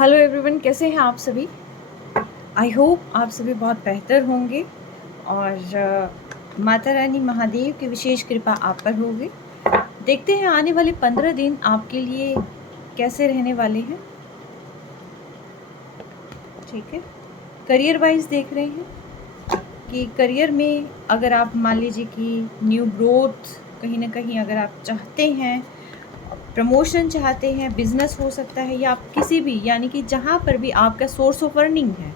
Hello everyone, कैसे हैं आप सभी। आई होप आप सभी बहुत बेहतर होंगे और माता रानी महादेव की विशेष कृपा आप पर होगी। देखते हैं आने वाले 15 दिन आपके लिए कैसे रहने वाले हैं। ठीक है, करियर वाइज देख रहे हैं कि करियर में अगर आप मान लीजिए कि न्यू ग्रोथ कहीं ना कहीं अगर आप चाहते हैं, प्रमोशन चाहते हैं, बिजनेस हो सकता है या आप किसी भी यानी कि जहाँ पर भी आपका सोर्स ऑफ अर्निंग है,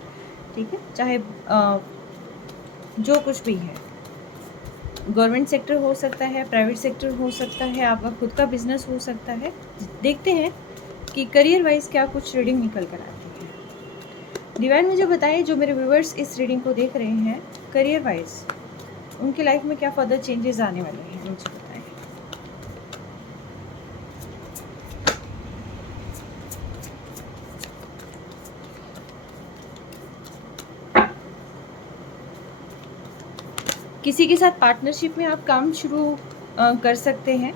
ठीक है, चाहे जो कुछ भी है, गवर्नमेंट सेक्टर हो सकता है, प्राइवेट सेक्टर हो सकता है, आपका खुद का बिजनेस हो सकता है। देखते हैं कि करियर वाइज क्या कुछ रीडिंग निकल कर आती है। डिवाइन मुझे बताइए, जो मेरे व्यूअर्स इस रीडिंग को देख रहे हैं, करियर वाइज उनकी लाइफ में क्या फर्दर चेंजेस आने वाले हैं, मुझे बताएं। किसी के साथ पार्टनरशिप में आप काम शुरू कर सकते हैं,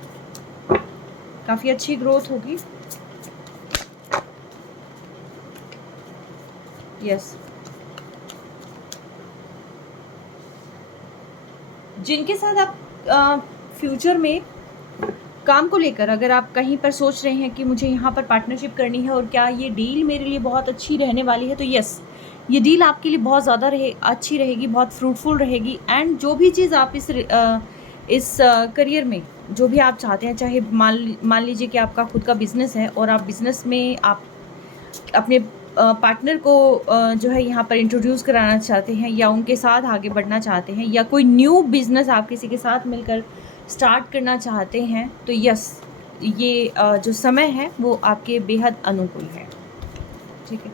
काफ़ी अच्छी ग्रोथ होगी। यस, जिनके साथ आप फ्यूचर में काम को लेकर अगर आप कहीं पर सोच रहे हैं कि मुझे यहाँ पर पार्टनरशिप करनी है और क्या ये डील मेरे लिए बहुत अच्छी रहने वाली है, तो यस, ये डील आपके लिए बहुत ज़्यादा अच्छी रहेगी, बहुत फ्रूटफुल रहेगी। एंड जो भी चीज़ आप इस करियर में जो भी आप चाहते हैं, चाहे मान लीजिए कि आपका खुद का बिजनेस है और आप बिजनेस में आप अपने पार्टनर को जो है यहाँ पर इंट्रोड्यूस कराना चाहते हैं या उनके साथ आगे बढ़ना चाहते हैं या कोई न्यू बिजनेस आप किसी के साथ मिलकर स्टार्ट करना चाहते हैं, तो यस, ये जो समय है वो आपके बेहद अनुकूल है। ठीक है,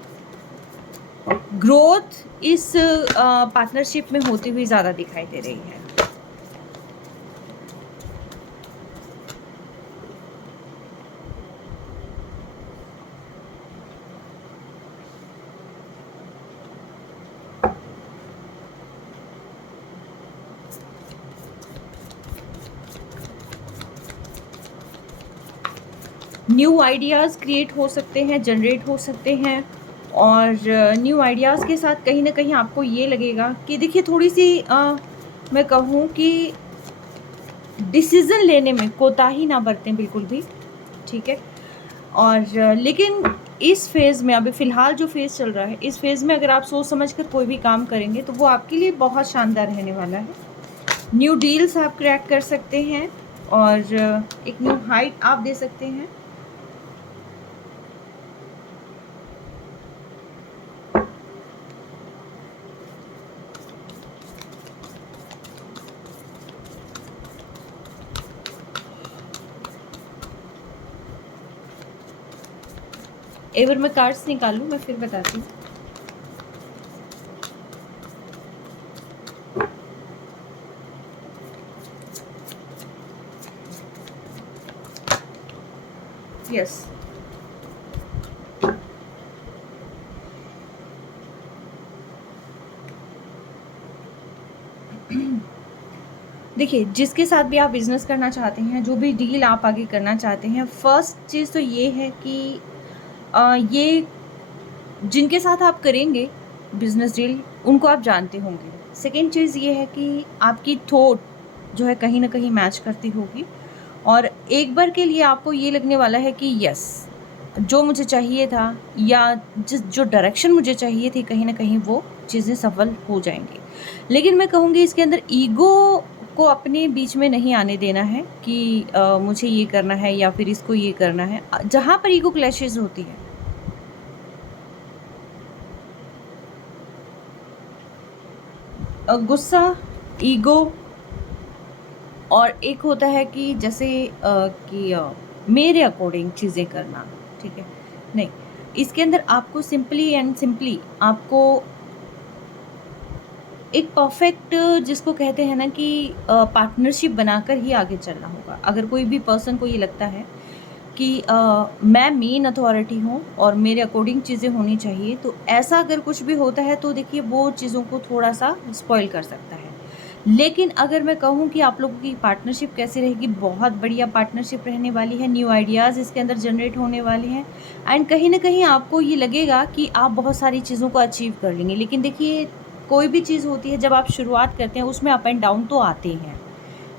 ग्रोथ इस पार्टनरशिप में होती हुई ज़्यादा दिखाई दे रही है। न्यू आइडियाज़ क्रिएट हो सकते हैं, जनरेट हो सकते हैं और न्यू आइडियाज़ के साथ कहीं ना कहीं आपको ये लगेगा कि देखिए थोड़ी सी मैं कहूँ कि डिसीज़न लेने में कोताही ना बरतें बिल्कुल भी। ठीक है, और लेकिन इस फेज़ में अभी फ़िलहाल जो फेज़ चल रहा है, इस फेज़ में अगर आप सोच समझ कर कोई भी काम करेंगे तो वो आपके लिए बहुत शानदार रहने वाला है। न्यू डील्स आप क्रैक कर सकते हैं और एक न्यू हाइट आप दे सकते हैं। एक बार मैं कार्ड्स निकालूं, मैं फिर बताती हूँ। यस, देखिए जिसके साथ भी आप बिजनेस करना चाहते हैं, जो भी डील आप आगे करना चाहते हैं, फर्स्ट चीज़ तो ये है कि ये जिनके साथ आप करेंगे बिजनेस डील उनको आप जानते होंगे। सेकेंड चीज़ ये है कि आपकी थॉट जो है कहीं ना कहीं मैच करती होगी और एक बार के लिए आपको ये लगने वाला है कि यस, जो मुझे चाहिए था या जो डायरेक्शन मुझे चाहिए थी, कहीं ना कहीं वो चीज़ें सफल हो जाएंगी। लेकिन मैं कहूँगी इसके अंदर ईगो को अपने बीच में नहीं आने देना है कि मुझे ये करना है या फिर इसको ये करना है। जहाँ पर ईगो क्लैशेज होती है, गुस्सा, ईगो, और एक होता है कि जैसे मेरे अकॉर्डिंग चीज़ें करना। ठीक है, नहीं, इसके अंदर आपको सिंपली एंड सिंपली आपको एक परफेक्ट जिसको कहते हैं ना कि पार्टनरशिप बनाकर ही आगे चलना होगा। अगर कोई भी पर्सन को ये लगता है कि मैं मेन अथॉरिटी हूँ और मेरे अकॉर्डिंग चीज़ें होनी चाहिए, तो ऐसा अगर कुछ भी होता है तो देखिए वो चीज़ों को थोड़ा सा स्पॉइल कर सकता है। लेकिन अगर मैं कहूँ कि आप लोगों की पार्टनरशिप कैसी रहेगी, बहुत बढ़िया पार्टनरशिप रहने वाली है, न्यू आइडियाज़ इसके अंदर जनरेट होने वाले हैं एंड कहीं न कहीं आपको ये लगेगा कि आप बहुत सारी चीज़ों को अचीव कर लेंगे। लेकिन देखिए, कोई भी चीज़ होती है, जब आप शुरुआत करते हैं उसमें अप एंड डाउन तो आते हैं,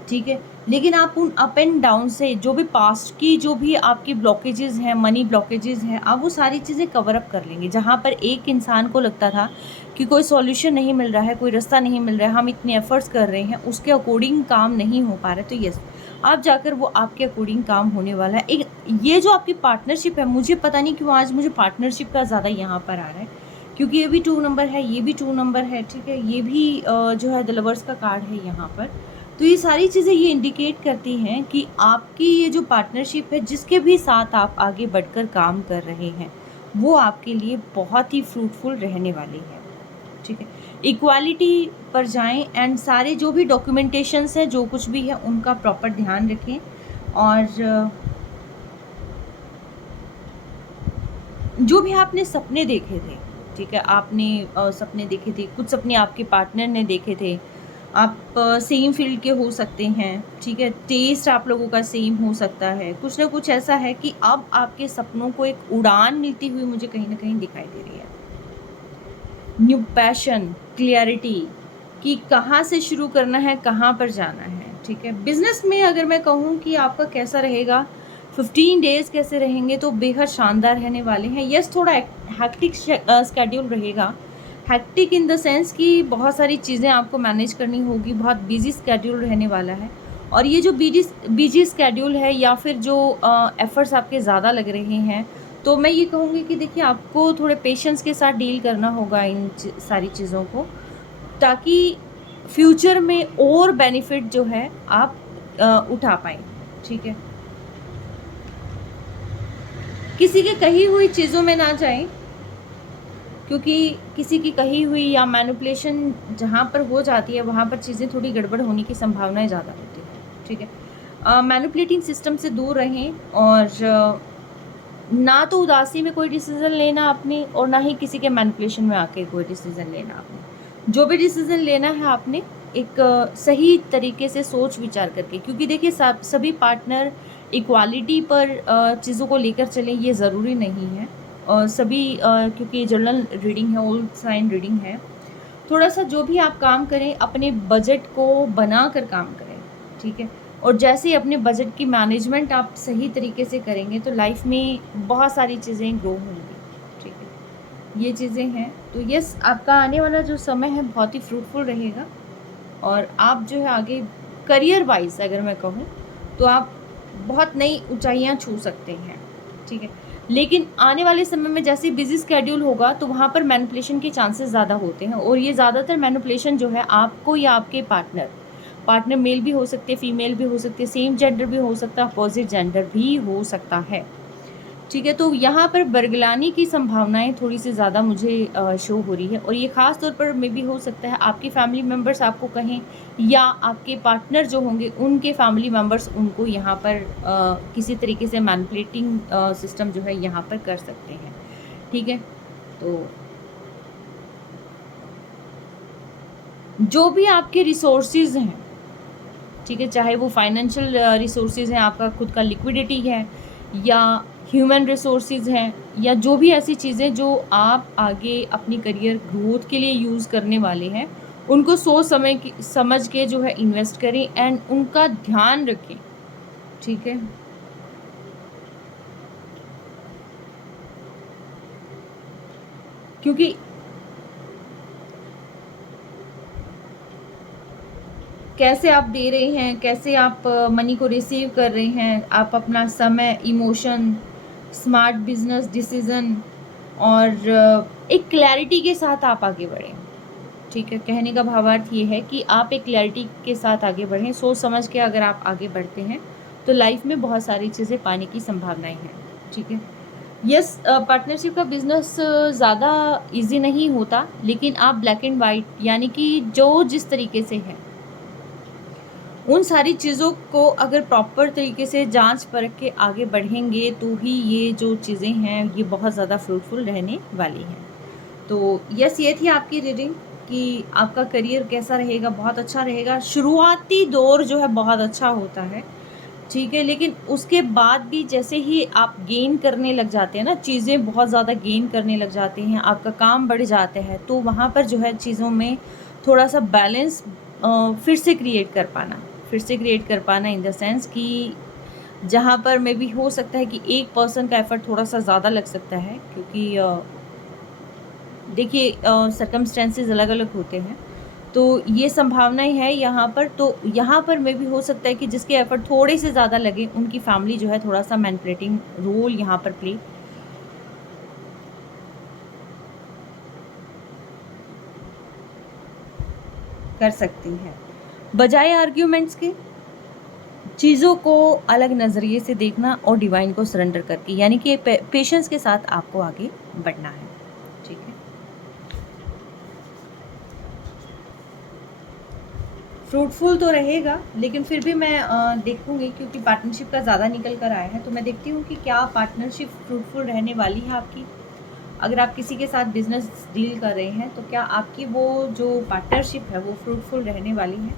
ठीक है? लेकिन आप उन अप एंड डाउन से जो भी पास्ट की जो भी आपकी ब्लॉकेजेज़ हैं, मनी ब्लॉकेजेज़ हैं, आप वो सारी चीज़ें कवर अप कर लेंगे। जहाँ पर एक इंसान को लगता था कि कोई सॉल्यूशन नहीं मिल रहा है, कोई रास्ता नहीं मिल रहा है, हम इतने एफ़र्ट्स कर रहे हैं, उसके अकॉर्डिंग काम नहीं हो पा रहा है, तो येस, आप जाकर वो आपके अकॉर्डिंग काम होने वाला है। एक ये जो आपकी पार्टनरशिप है, मुझे पता नहीं क्यों आज मुझे पार्टनरशिप का ज़्यादा यहाँ पर आ रहा है, क्योंकि ये भी 2 नंबर है, ये भी 2 नंबर है, ठीक है? ये भी जो है द लवर्स का कार्ड है यहाँ पर। तो ये सारी चीज़ें ये इंडिकेट करती हैं कि आपकी ये जो पार्टनरशिप है, जिसके भी साथ आप आगे बढ़कर काम कर रहे हैं, वो आपके लिए बहुत ही फ्रूटफुल रहने वाली है, ठीक है? इक्वालिटी पर जाएँ एंड सारे जो भी डॉक्यूमेंटेशंस हैं, जो कुछ भी है, उनका प्रॉपर ध्यान रखें और जो भी आपने सपने देखे थे, ठीक है? आपने सपने देखे थे, कुछ सपने आपके पार्टनर ने देखे थे। आप सेम फील्ड के हो सकते हैं, ठीक है? टेस्ट आप लोगों का सेम हो सकता है। कुछ ना कुछ ऐसा है कि अब आपके सपनों को एक उड़ान मिलती हुई मुझे कहीं न कहीं दिखाई दे रही है। न्यू पैशन, क्लैरिटी कि कहाँ से शुरू करना है, कहाँ पर जाना है, ठीक है? बिज़नेस में अगर मैं कहूँ कि आपका कैसा रहेगा, 15 डेज़ कैसे रहेंगे, तो बेहद शानदार रहने वाले हैं। येस, थोड़ा हेक्टिक शेड्यूल रहेगा। हेक्टिक इन द सेंस कि बहुत सारी चीज़ें आपको मैनेज करनी होगी, बहुत बिज़ी शेड्यूल रहने वाला है। और ये जो बिज़ी शेड्यूल है या फिर जो एफ़र्ट्स आपके ज़्यादा लग रहे हैं, तो मैं ये कहूँगी कि देखिए, आपको थोड़े पेशेंस के साथ डील करना होगा इन सारी चीज़ों को, ताकि फ्यूचर में और बेनिफिट जो है आप उठा पाएँ, ठीक है? किसी की कही हुई चीज़ों में ना जाएँ, क्योंकि किसी की कही हुई या मैनिपुलेशन जहाँ पर हो जाती है, वहाँ पर चीज़ें थोड़ी गड़बड़ होने की संभावनाएँ ज़्यादा होती हैं, ठीक है? मैनिपुलेटिंग सिस्टम से दूर रहें और ना तो उदासी में कोई डिसीज़न लेना आपने और ना ही किसी के मैनिपुलेशन में आके कोई डिसीज़न लेना आपने। जो भी डिसीज़न लेना है आपने एक सही तरीके से सोच विचार करके, क्योंकि देखिए, सभी पार्टनर इक्वालिटी पर चीज़ों को लेकर चलें, ये ज़रूरी नहीं है। और सभी क्योंकि जनरल रीडिंग है, ऑल साइन रीडिंग है, थोड़ा-सा जो भी आप काम करें अपने बजट को बनाकर काम करें, ठीक है? और जैसे ही अपने बजट की मैनेजमेंट आप सही तरीके से करेंगे, तो लाइफ में बहुत सारी चीज़ें ग्रो होंगी, ठीक है? ये चीज़ें हैं, तो येस, आपका आने वाला जो समय है बहुत ही फ्रूटफुल रहेगा और आप जो है आगे करियर वाइज़ अगर मैं कहूँ, तो आप बहुत नई ऊँचाइयाँ छू सकते हैं, ठीक है? लेकिन आने वाले समय में जैसे बिज़ी शेड्यूल होगा, तो वहाँ पर मैनिपुलेशन के चांसेस ज़्यादा होते हैं और ये ज़्यादातर मैनिपुलेशन जो है आपको या आपके पार्टनर मेल भी हो सकते हैं, फीमेल भी हो सकते हैं, सेम जेंडर भी हो सकता है, अपोज़िट जेंडर भी हो सकता है, ठीक है? तो यहाँ पर बरगलाने की संभावनाएँ थोड़ी-सी ज़्यादा मुझे शो हो रही है और ये ख़ास तौर पर मे बी हो सकता है आपके फैमिली मेंबर्स आपको कहें या आपके पार्टनर जो होंगे, उनके फैमिली मेंबर्स उनको यहाँ पर किसी तरीके से मैनिपुलेटिंग सिस्टम जो है यहाँ पर कर सकते हैं, ठीक है? तो जो भी आपके रिसोर्सेज़ हैं, ठीक है? चाहे वो फाइनेंशियल रिसोर्सेज़ हैं, आपका खुद का लिक्विडिटी है या ह्यूमन रिसोर्सेज़ हैं या जो भी ऐसी चीज़ें जो आप आगे अपनी करियर ग्रोथ के लिए यूज़ करने वाले हैं, उनको सोच समझ के जो है इन्वेस्ट करें एंड उनका ध्यान रखें, ठीक है? क्योंकि कैसे आप दे रहे हैं, कैसे आप मनी को रिसीव कर रहे हैं, आप अपना समय, इमोशन, स्मार्ट बिज़नेस डिसीज़न और एक क्लैरिटी के साथ आप आगे बढ़ें, ठीक है? कहने का भावार्थ ये है कि आप एक क्लैरिटी के साथ आगे बढ़ें, सोच समझ के अगर आप आगे बढ़ते हैं, तो लाइफ़ में बहुत सारी चीज़ें पाने की संभावनाएँ हैं, ठीक है? यस, पार्टनरशिप का बिज़नेस ज़्यादा ईज़ी नहीं होता, लेकिन आप ब्लैक एंड वाइट यानी कि जो जिस तरीके से है, उन सारी चीज़ों को अगर प्रॉपर तरीके से जांच परख के आगे बढ़ेंगे, तो ही ये जो चीज़ें हैं, ये बहुत ज़्यादा फ्रूटफुल रहने वाली हैं। तो यस, ये थी आपकी रीडिंग कि आपका करियर कैसा रहेगा, बहुत अच्छा रहेगा। शुरुआती दौर जो है बहुत अच्छा होता है, ठीक है, लेकिन उसके बाद भी जैसे ही आप गेन करने लग जाते हैं ना, चीज़ें बहुत ज़्यादा गेन करने लग जाते हैं, आपका काम बढ़ जाता है, तो वहाँ पर जो है चीज़ों में थोड़ा-सा बैलेंस फिर से क्रिएट कर पाना इन द सेंस कि जहाँ पर मे बी हो सकता है कि एक पर्सन का एफर्ट थोड़ा-सा ज़्यादा लग सकता है, क्योंकि देखिए सर्कमस्टेंसेस अलग-अलग होते हैं। तो ये संभावनाएँ है यहाँ पर, तो यहाँ पर मे बी हो सकता है कि जिसके एफर्ट थोड़े से ज़्यादा लगे, उनकी फैमिली जो है थोड़ा-सा मैनिपुलेटिंग रोल यहाँ पर प्ले कर सकती है। बजाय आर्ग्यूमेंट्स के, चीज़ों को अलग नज़रिए से देखना और डिवाइन को सरेंडर करके, यानी कि पेशेंस के साथ आपको आगे बढ़ना है, ठीक है। फ्रूटफुल तो रहेगा, लेकिन फिर भी मैं देखूँगी, क्योंकि पार्टनरशिप का ज़्यादा निकल कर आया है, तो मैं देखती हूँ कि क्या पार्टनरशिप फ्रूटफुल रहने वाली है आपकी। अगर आप किसी के साथ बिज़नेस डील कर रहे हैं, तो क्या आपकी वो जो पार्टनरशिप है वो फ्रूटफुल रहने वाली है।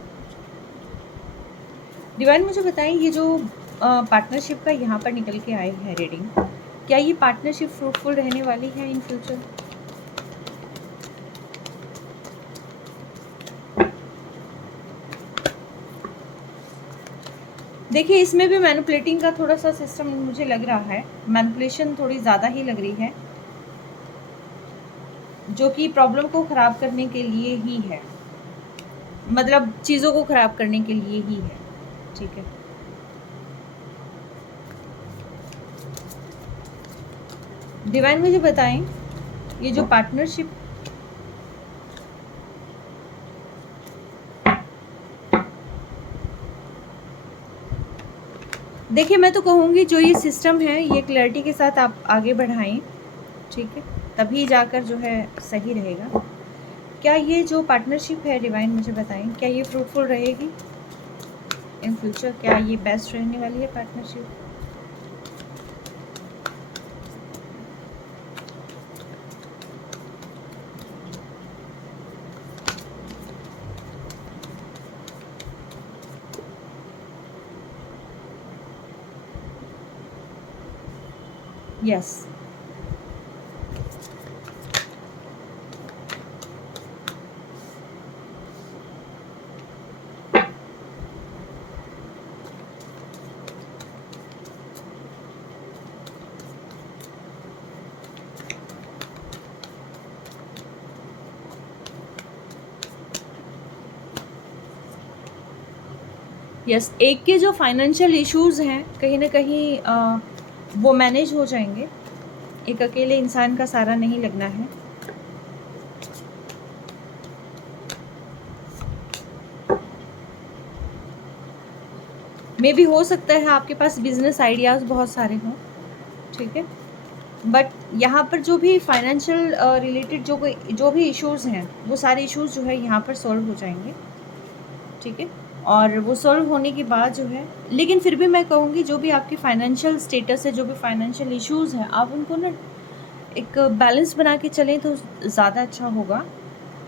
डिवाइन मुझे बताएं, ये जो पार्टनरशिप का यहाँ पर निकल के आए है रीडिंग, क्या ये पार्टनरशिप फ्रूटफुल रहने वाली है इन फ्यूचर। देखिए, इसमें भी मैनिपुलेटिंग का थोड़ा सा सिस्टम मुझे लग रहा है, मैनिपुलेशन थोड़ी ज़्यादा ही लग रही है, जो कि प्रॉब्लम को ख़राब करने के लिए ही है, मतलब चीज़ों को ख़राब करने के लिए ही है, ठीक है। डिवाइन मुझे बताएं, ये जो पार्टनरशिप, देखिए मैं तो कहूँगी जो ये सिस्टम है ये क्लैरिटी के साथ आप आगे बढ़ाएं, ठीक है, तभी जाकर जो है सही रहेगा। क्या ये जो पार्टनरशिप है, डिवाइन मुझे बताएं, क्या ये फ्रूटफुल रहेगी इन फ्यूचर, क्या ये बेस्ट रहने वाली है पार्टनरशिप। यस, यस, एक के जो फाइनेंशियल इश्यूज हैं कहीं ना कहीं वो मैनेज हो जाएंगे, एक अकेले इंसान का सारा नहीं लगना है। मे भी हो सकता है आपके पास बिजनेस आइडियाज़ बहुत सारे हों, ठीक है, बट यहाँ पर जो भी फाइनेंशियल रिलेटेड जो भी इश्यूज़ हैं, वो सारे इश्यूज़ जो है यहाँ पर सॉल्व हो जाएंगे, ठीक है। और वो सॉल्व होने के बाद जो है, लेकिन फिर भी मैं कहूँगी जो भी आपकी फाइनेंशियल स्टेटस है, जो भी फाइनेंशियल इश्यूज़ हैं, आप उनको ना एक बैलेंस बना के चलें तो ज़्यादा अच्छा होगा,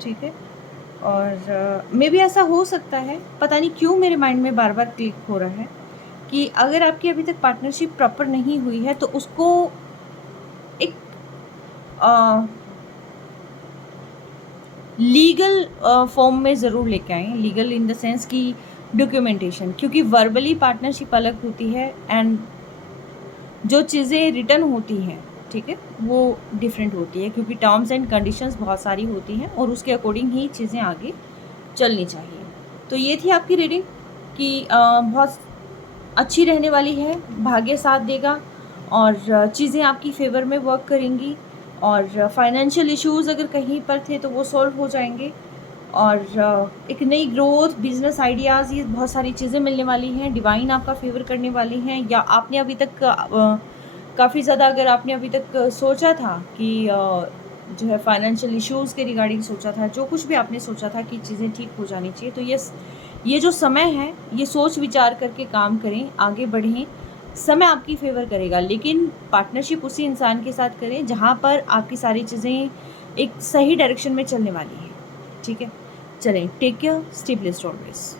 ठीक है। और मे भी ऐसा हो सकता है, पता नहीं क्यों मेरे माइंड में बार बार क्लिक हो रहा है कि अगर आपकी अभी तक पार्टनरशिप प्रॉपर नहीं हुई है, तो उसको एक लीगल फॉर्म में ज़रूर लेके आएँ, लीगल इन द सेंस कि डॉक्यूमेंटेशन, क्योंकि वर्बली पार्टनरशिप अलग होती है एंड जो चीज़ें रिटर्न होती हैं, ठीक है, वो डिफरेंट होती है, क्योंकि टर्म्स एंड कंडीशंस बहुत सारी होती हैं और उसके अकॉर्डिंग ही चीज़ें आगे चलनी चाहिए। तो ये थी आपकी रीडिंग कि बहुत अच्छी रहने वाली है, भाग्य साथ देगा और चीज़ें आपकी फेवर में वर्क करेंगी, और फाइनेंशियल इश्यूज़ अगर कहीं पर थे तो वो सॉल्व हो जाएंगे, और एक नई ग्रोथ, बिजनेस आइडियाज़, ये बहुत सारी चीज़ें मिलने वाली हैं, डिवाइन आपका फेवर करने वाली हैं। या आपने अभी तक काफ़ी ज़्यादा, अगर आपने अभी तक सोचा था कि जो है फाइनेंशियल इश्यूज़ के रिगार्डिंग सोचा था, जो कुछ भी आपने सोचा था कि चीज़ें ठीक हो जानी चाहिए, तो ये जो समय है, ये सोच विचार करके काम करें, आगे बढ़ें, समय आपकी फेवर करेगा, लेकिन पार्टनरशिप उसी इंसान के साथ करें जहाँ पर आपकी सारी चीज़ें एक सही डायरेक्शन में चलने वाली है, ठीक है? चलें, take care, stay blessed always.